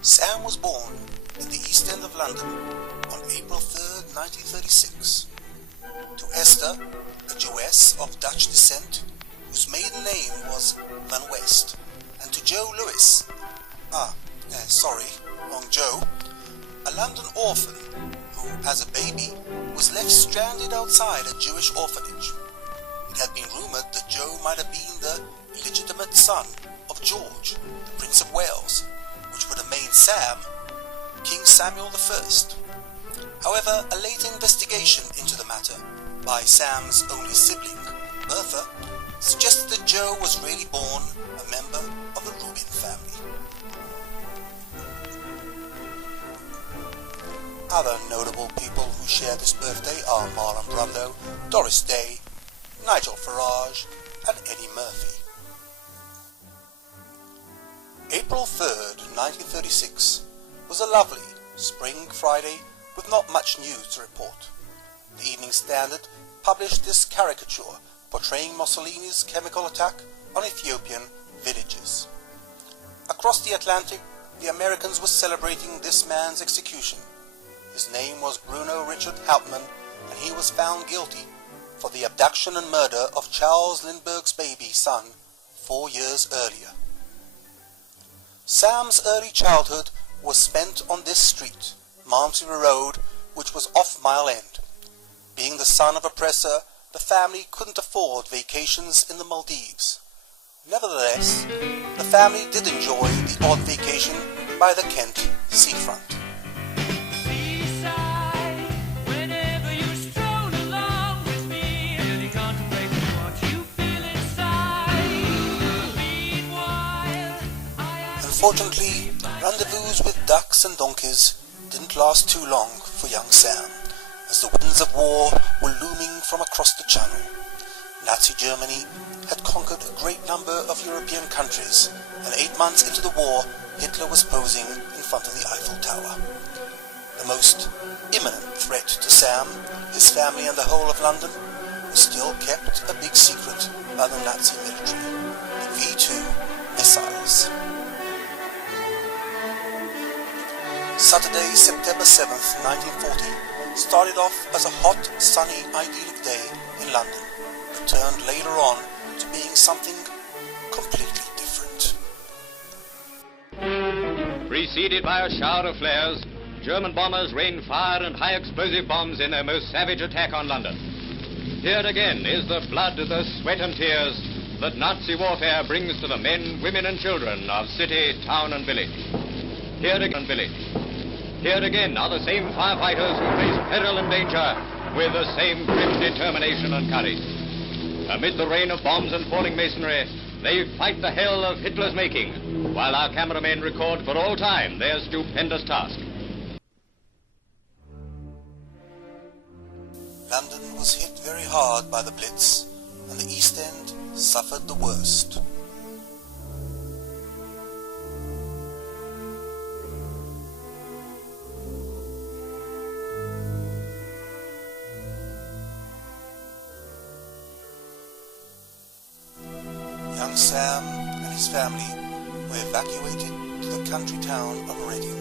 Sam was born in the East End of London on April 3rd, 1936, to Esther, a Jewess of Dutch descent, whose maiden name was Van West, and to Joe Lewis, wrong Joe, a London orphan who, as a baby, was left stranded outside a Jewish orphanage. It had been rumoured that Joe might have been the illegitimate son of George, the Prince of Wales, which would have made Sam King Samuel I. However, a later investigation into the matter by Sam's only sibling, Bertha, suggested that Joe was really born a member of the Rubin family. Other notable people who share this birthday are Marlon Brando, Doris Day, Nigel Farage, and Eddie Murphy. April 3rd, 1936 was a lovely spring Friday with not much news to report. The Evening Standard published this caricature portraying Mussolini's chemical attack on Ethiopian villages. Across the Atlantic, the Americans were celebrating this man's execution. His name was Bruno Richard Hauptmann, and he was found guilty for the abduction and murder of Charles Lindbergh's baby son 4 years earlier. Sam's early childhood was spent on this street, Malmesbury Road, which was off Mile End. Being the son of a presser, the family couldn't afford vacations in the Maldives. Nevertheless, the family did enjoy the odd vacation by the Kent seafront. Unfortunately, rendezvous with ducks and donkeys didn't last too long for young Sam, as the winds of war were looming from across the Channel. Nazi Germany had conquered a great number of European countries, and 8 months into the war, Hitler was posing in front of the Eiffel Tower. The most imminent threat to Sam, his family and the whole of London was still kept a big secret by the Nazi military, the V-2 missiles. Saturday, September 7th, 1940, started off as a hot, sunny, idyllic day in London, but turned later on to being something completely different. Preceded by a shower of flares, German bombers rained fire and high explosive bombs in their most savage attack on London. Here again is the blood, the sweat and tears that Nazi warfare brings to the men, women and children of city, town and village. Here again are the same firefighters who face peril and danger with the same grim determination and courage. Amid the rain of bombs and falling masonry, they fight the hell of Hitler's making, while our cameramen record for all time their stupendous task. London was hit very hard by the Blitz, and the East End suffered the worst. Young Sam and his family were evacuated to the country town of Reading.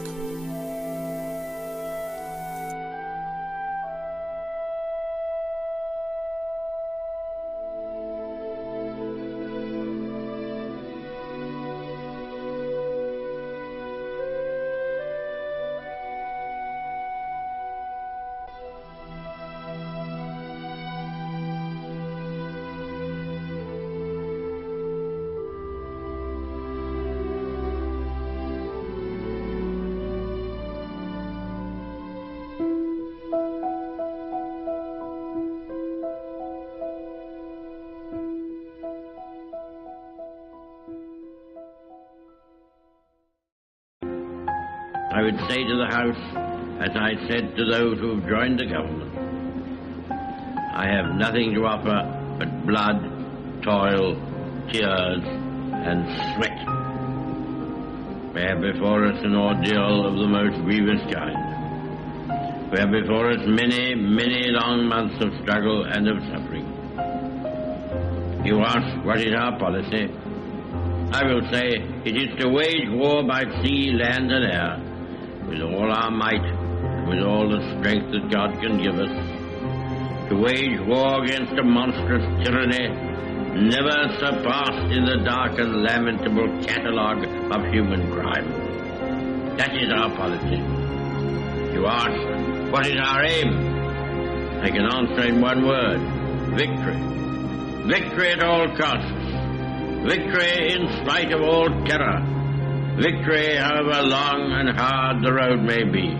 I would say to the House, as I said to those who have joined the government, I have nothing to offer but blood, toil, tears, and sweat. We have before us an ordeal of the most grievous kind. We have before us many, many long months of struggle and of suffering. You ask, what is our policy? I will say, it is to wage war by sea, land, and air, with all our might, and with all the strength that God can give us, to wage war against a monstrous tyranny never surpassed in the dark and lamentable catalogue of human crime. That is our policy. You ask, what is our aim? I can answer in one word: victory. Victory at all costs. Victory in spite of all terror. Victory however long and hard the road may be.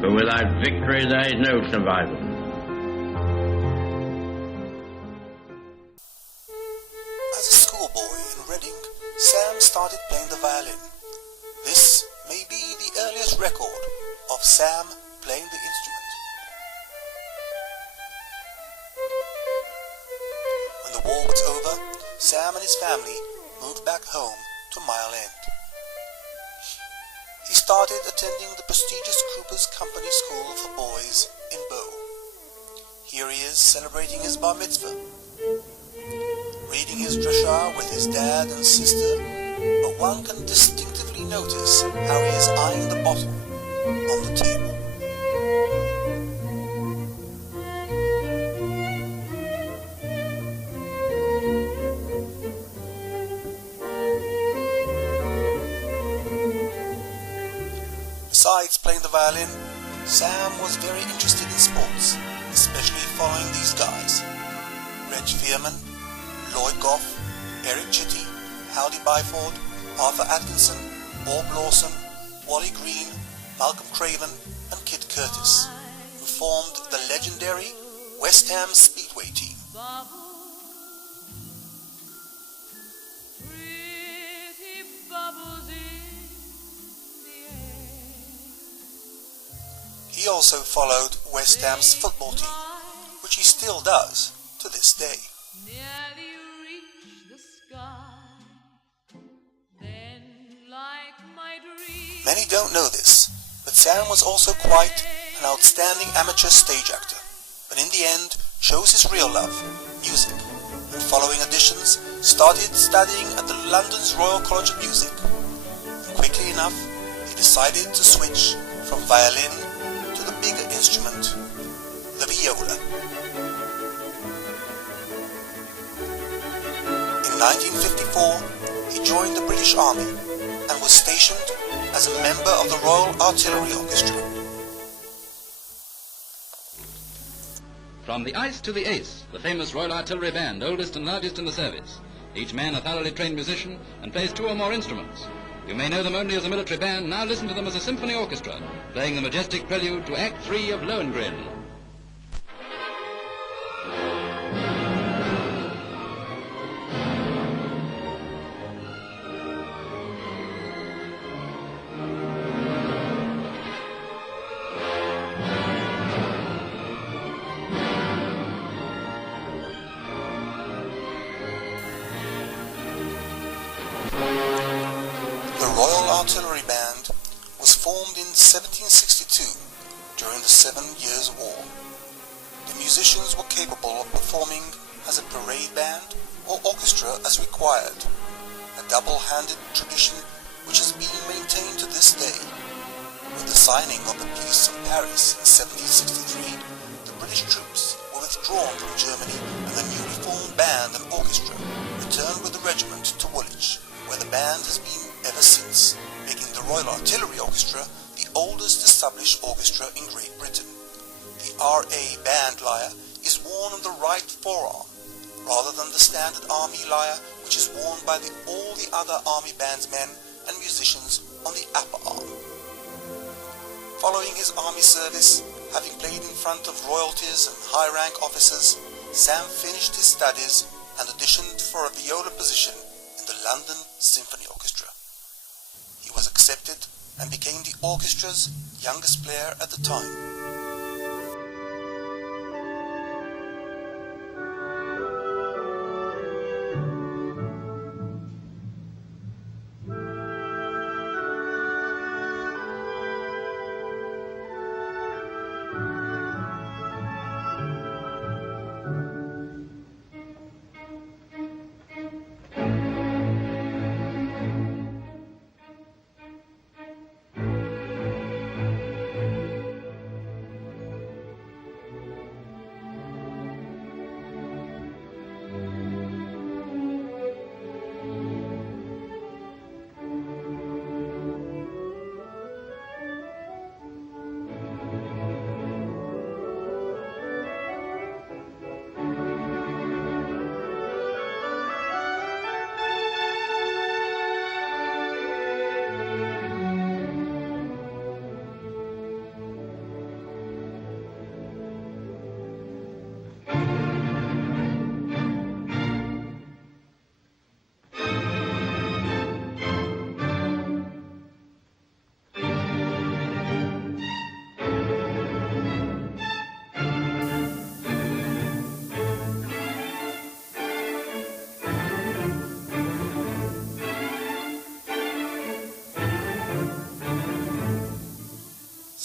For without victory there is no survival. As a schoolboy in Reading, Sam started playing the violin. This may be the earliest record of Sam playing the instrument. When the war was over, Sam and his family moved back home to Mile End. He started attending the prestigious Cooper's Company School for Boys in Bow. Here he is celebrating his bar mitzvah, reading his drasha with his dad and sister, but one can distinctively notice how he is eyeing the bottle on the table. Besides playing the violin, Sam was very interested in sports, especially following these guys: Reg Fearman, Lloyd Goff, Eric Chitty, Howdy Byford, Arthur Atkinson, Bob Lawson, Wally Green, Malcolm Craven, and Kid Curtis, who formed the legendary West Ham Speedway team. He also followed West Ham's football team, which he still does to this day. Many don't know this, but Sam was also quite an outstanding amateur stage actor, but in the end chose his real love, music, and following auditions started studying at the London's Royal College of Music. And quickly enough, he decided to switch from violin to the bigger instrument, the viola. In 1954, he joined the British Army and was stationed as a member of the Royal Artillery Orchestra. From the ice to the ace, the famous Royal Artillery Band, oldest and largest in the service. Each man a thoroughly trained musician and plays two or more instruments. You may know them only as a military band, now listen to them as a symphony orchestra, playing the majestic prelude to Act 3 of Lohengrin. The Royal Artillery Band was formed in 1762 during the 7 Years' War. The musicians were capable of performing as a parade band or orchestra as required, a double-handed tradition which has been maintained to this day. With the signing of the Peace of Paris in 1763, the British troops were withdrawn from Germany and the newly formed band and orchestra returned with the regiment to Woolwich, where the band has been ever since, making the Royal Artillery Orchestra the oldest established orchestra in Great Britain. The RA band lyre is worn on the right forearm, rather than the standard army lyre which is worn by all the other army bandsmen and musicians on the upper arm. Following his army service, having played in front of royalties and high-rank officers, Sam finished his studies and auditioned for a viola position in the London Symphony Orchestra. He was accepted and became the orchestra's youngest player at the time.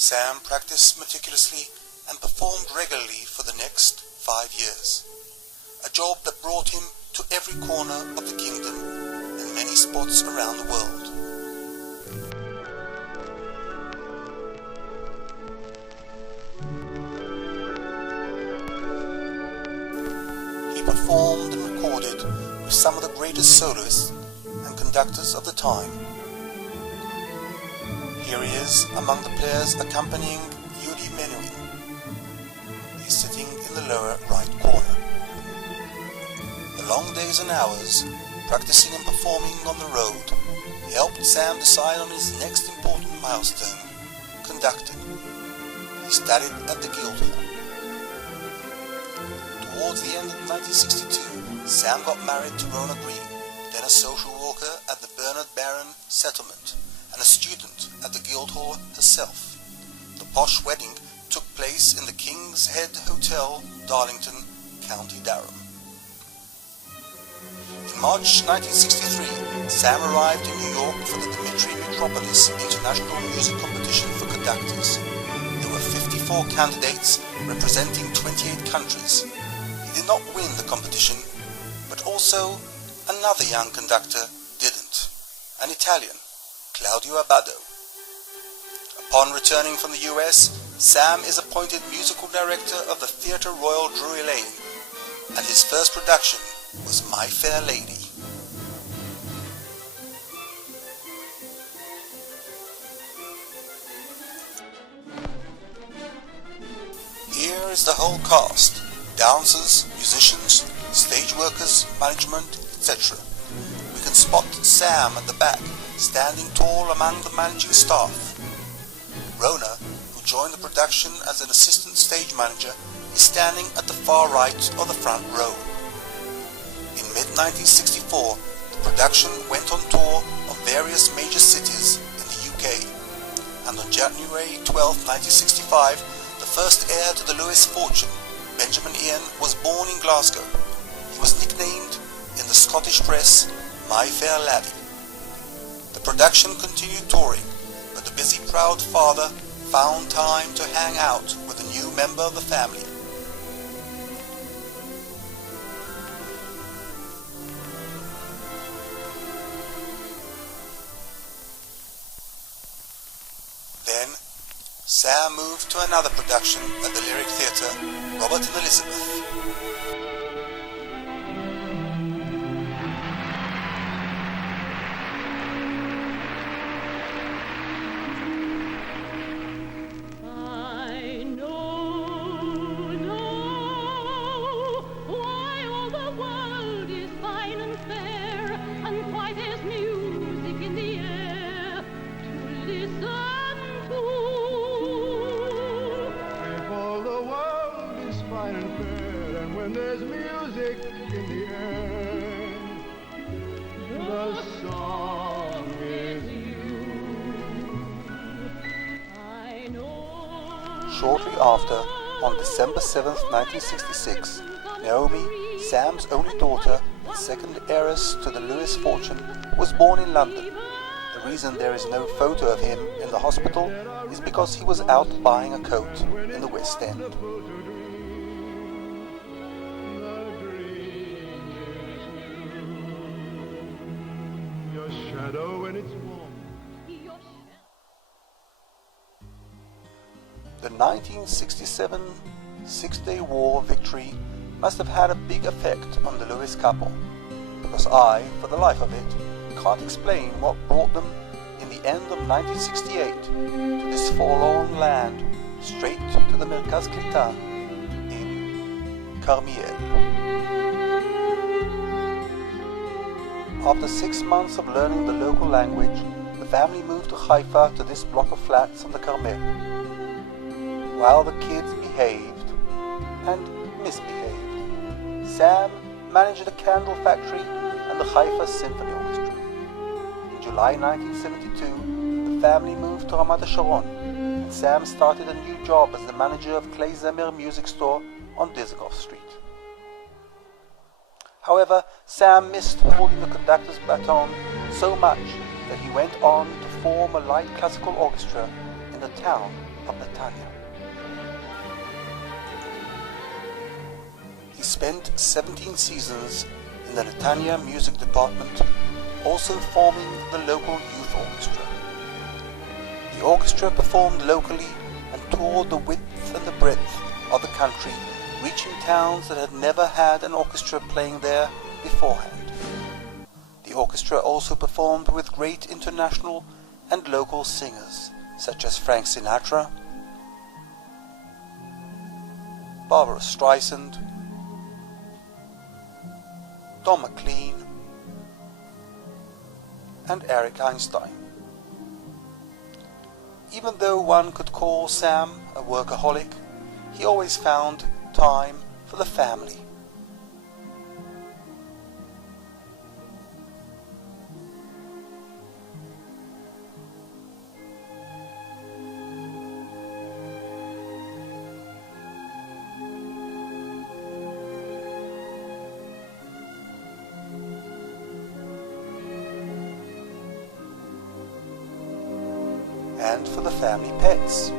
Sam practiced meticulously and performed regularly for the next 5 years, a job that brought him to every corner of the kingdom and many spots around the world. He performed and recorded with some of the greatest soloists and conductors of the time. Here he is among the players accompanying Yuri Menuhin. He's sitting in the lower right corner. The long days and hours, practicing and performing on the road, helped Sam decide on his next important milestone, conducting. He studied at the Guildhall. Towards the end of 1962, Sam got married to Rona Green, then a social worker at the Bernard Barron settlement, and a student at the Guildhall herself. The posh wedding took place in the King's Head Hotel, Darlington, County Durham. In March 1963, Sam arrived in New York for the Dmitry Metropolis International Music Competition for Conductors. There were 54 candidates representing 28 countries. He did not win the competition, but also another young conductor didn't, an Italian, Claudio Abbado. Upon returning from the US, Sam is appointed musical director of the Theatre Royal Drury Lane, and his first production was My Fair Lady. Here is the whole cast, dancers, musicians, stage workers, management, etc. We can spot Sam at the back, standing tall among the managing staff. Rona, who joined the production as an assistant stage manager, is standing at the far right of the front row. In mid-1964, the production went on tour of various major cities in the UK, and on January 12, 1965, the first heir to the Lewis fortune, Benjamin Ian, was born in Glasgow. He was nicknamed in the Scottish press My Fair Laddie. The production continued touring, but the busy, proud father found time to hang out with a new member of the family. Then, Sam moved to another production at the Lyric Theatre, Robert and Elizabeth. There's music in the air. The song is you. I know. Shortly after, on December 7th, 1966, Naomi, Sam's only daughter and second heiress to the Lewis fortune, was born in London. The reason there is no photo of him in the hospital is because he was out buying a coat in the West End. When it's warm. The 1967 Six-Day War victory must have had a big effect on the Lewis couple, because I, for the life of it, can't explain what brought them in the end of 1968 to this forlorn land, straight to the Merkaz Klita in Carmiel. After 6 months of learning the local language, the family moved to Haifa to this block of flats on the Carmel. While the kids behaved and misbehaved, Sam managed a candle factory and the Haifa Symphony Orchestra. In July 1972, the family moved to Ramat HaSharon, and Sam started a new job as the manager of Clay Zemer Music Store on Dizengoff Street. However, Sam missed holding the conductor's baton so much that he went on to form a light classical orchestra in the town of Netanya. He spent 17 seasons in the Netanya music department, also forming the local youth orchestra. The orchestra performed locally and toured the width and the breadth of the country, reaching towns that had never had an orchestra playing there beforehand. The orchestra also performed with great international and local singers such as Frank Sinatra, Barbara Streisand, Don McLean, and Eric Einstein. Even though one could call Sam a workaholic, he always found time for the family. And for the family pets.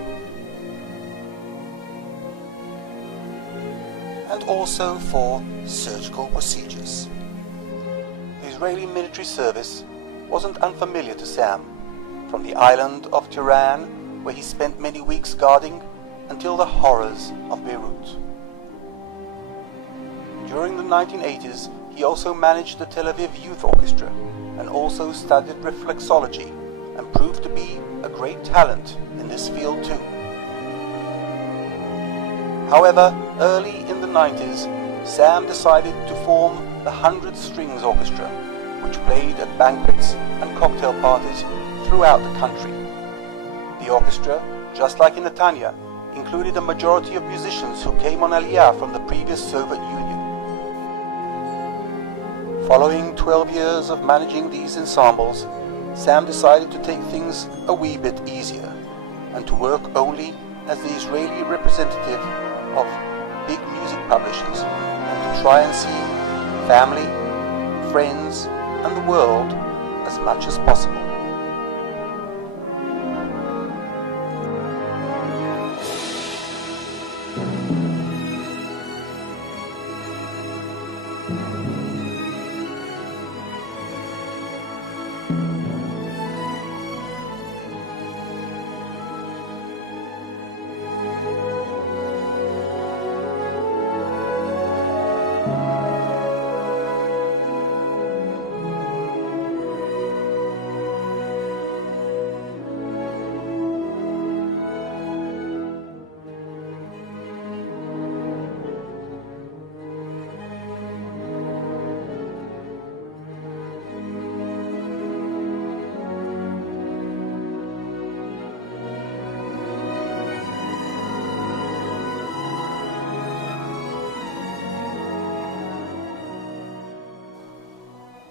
And also for surgical procedures. The Israeli military service wasn't unfamiliar to Sam, from the island of Tiran, where he spent many weeks guarding, until the horrors of Beirut. During the 1980s, he also managed the Tel Aviv Youth Orchestra and also studied reflexology and proved to be a great talent in this field too. However, early in the 90s, Sam decided to form the 100 Strings Orchestra, which played at banquets and cocktail parties throughout the country. The orchestra, just like in Netanya, included a majority of musicians who came on Aliyah from the previous Soviet Union. Following 12 years of managing these ensembles, Sam decided to take things a wee bit easier and to work only as the Israeli representative of big music publishers and to try and see family, friends and the world as much as possible.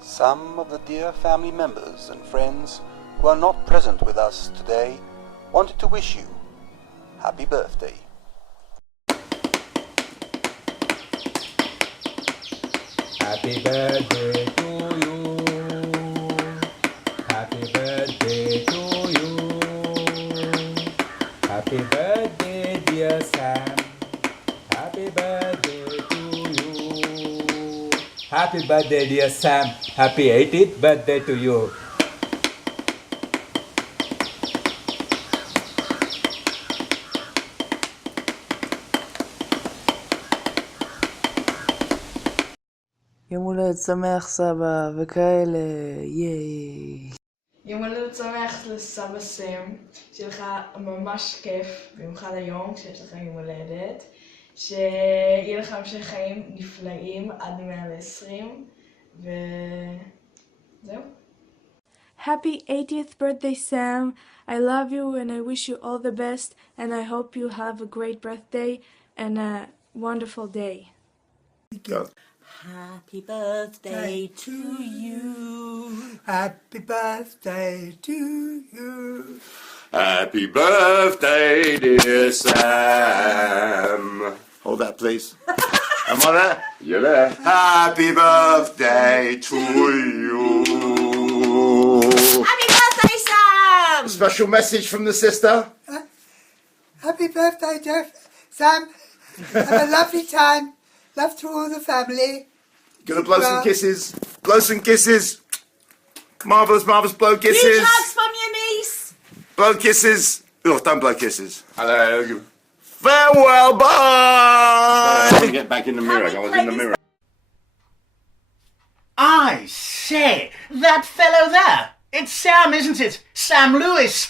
Some of the dear family members and friends who are not present with us today wanted to wish you happy birthday. Happy birthday to you. Happy birthday to you. Happy birthday, dear Sam. Happy birthday to you. Happy birthday, dear Sam. Happy 80th birthday to you. יום הולדת שמח סבא וכאלה, ייי. יום הולדת שמח לסבא סם, שיהיה לך ממש כיף, במיוחד היום כשיש לך יום הולדת, שיהיה לך המשך חיים נפלאים עד 120, וזהו. Happy 80th birthday, Sam. I love you and I wish you all the best, and I hope you have a great birthday and a wonderful day. Happy birthday to you. Happy birthday to you. Happy birthday, dear Sam. Hold that, please. Am I there? You're there. Happy birthday to you. Happy birthday, Sam! A special message from the sister. Happy birthday, dear Sam. Have a lovely time. Love to all the family. Gonna blow some kisses. Blow some kisses. Marvellous, marvellous blow kisses. Huge hugs from your niece. Blow kisses. Oh, don't blow kisses. Hello. Farewell, bye. I get back in the mirror. I was in the mirror. I say, that fellow there. It's Sam, isn't it? Sam Lewis.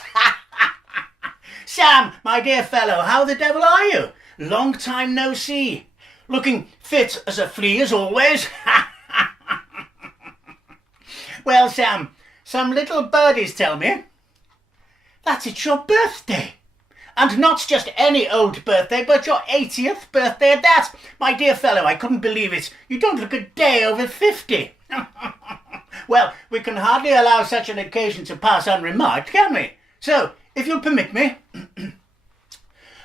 Sam, my dear fellow, how the devil are you? Long time no see. Looking fit as a flea as always. Well, Sam, some little birdies tell me that it's your birthday. And not just any old birthday, but your 80th birthday at that. My dear fellow, I couldn't believe it. You don't look a day over 50. Well, we can hardly allow such an occasion to pass unremarked, can we? So, if you'll permit me...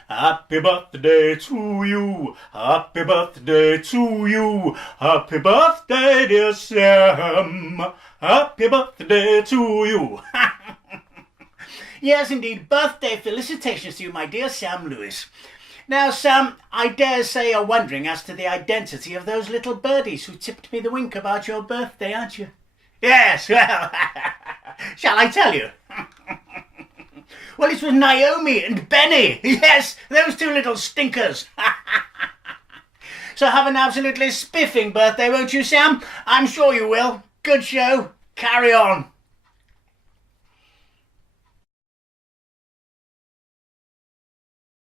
Happy birthday to you, happy birthday to you, happy birthday, dear Sam, happy birthday to you. Yes, indeed, birthday felicitations to you, my dear Sam Lewis. Now, Sam, I dare say you're wondering as to the identity of those little birdies who tipped me the wink about your birthday, aren't you? Yes, well, shall I tell you? Well, it was Naomi and Benny. Yes, those two little stinkers. So have an absolutely spiffing birthday, won't you, Sam? I'm sure you will. Good show. Carry on.